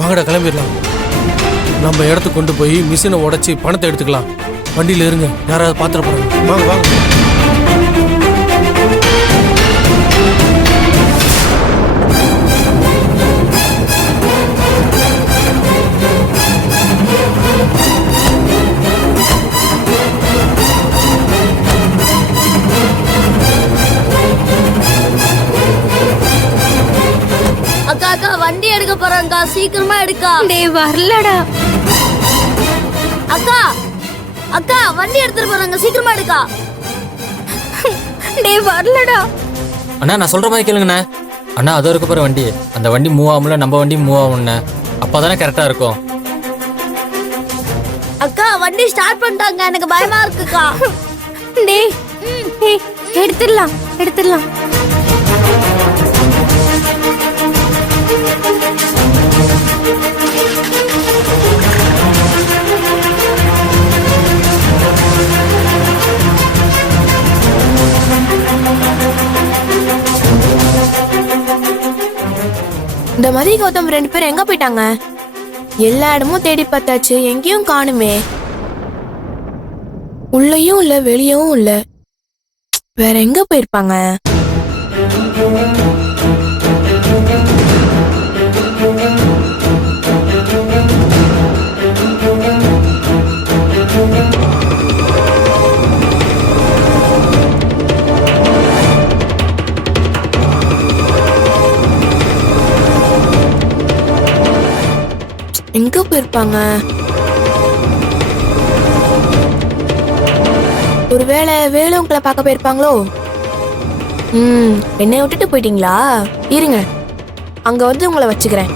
வாங்கடா கிளம்பிடலாம். நம்ம இடத்துக்கு கொண்டு போய் மிஷினை உடைச்சி பணத்தை எடுத்துக்கலாம். வண்டியில இருங்க, யாராவது பாத்திர போறாங்க. வாங்க வாங்க. அக்கா அக்கா வண்டி எடுக்க போறாங்கக்கா, சீக்கிரமா எடுக்கா. டேய் வரலடா. அக்கா அக்கா வண்டி எடுத்துட்டு போறாங்க, சீக்கிரமா எடுக்கா. டேய் வரலடா. அண்ணா நான் சொல்ற மாதிரி கேளுங்கண்ணா. அண்ணா அது இருக்க போற வண்டி, அந்த வண்டி மூவ் ஆகும்ல, நம்ம வண்டி மூவ் ஆகும்ண்ணே. அப்பதானே கரெக்டா இருக்கும். அக்கா வண்டி ஸ்டார்ட் பண்ணிட்டாங்க, எனக்கு பயமா இருக்குக்கா. டேய் டேய் எடுத்துடலாம் எடுத்துடலாம். இந்த மாதிரி கௌதம் 2 பேரும் எங்க போயிட்டாங்க? எல்லா இடமும் தேடி பார்த்தாச்சு, எங்கேயும் காணுமே. உள்ளேயும் இல்ல வெளியவும் இல்ல. வேற எங்க போயிருப்பாங்க? எங்க போயிருப்பாங்க? ஒருவேளை வேலு உங்களை பார்க்க போயிருப்பாங்களோ? என்னை விட்டுட்டு போயிட்டீங்களா? இருங்க, அங்க வந்து உங்களை வச்சுக்கிறேன்.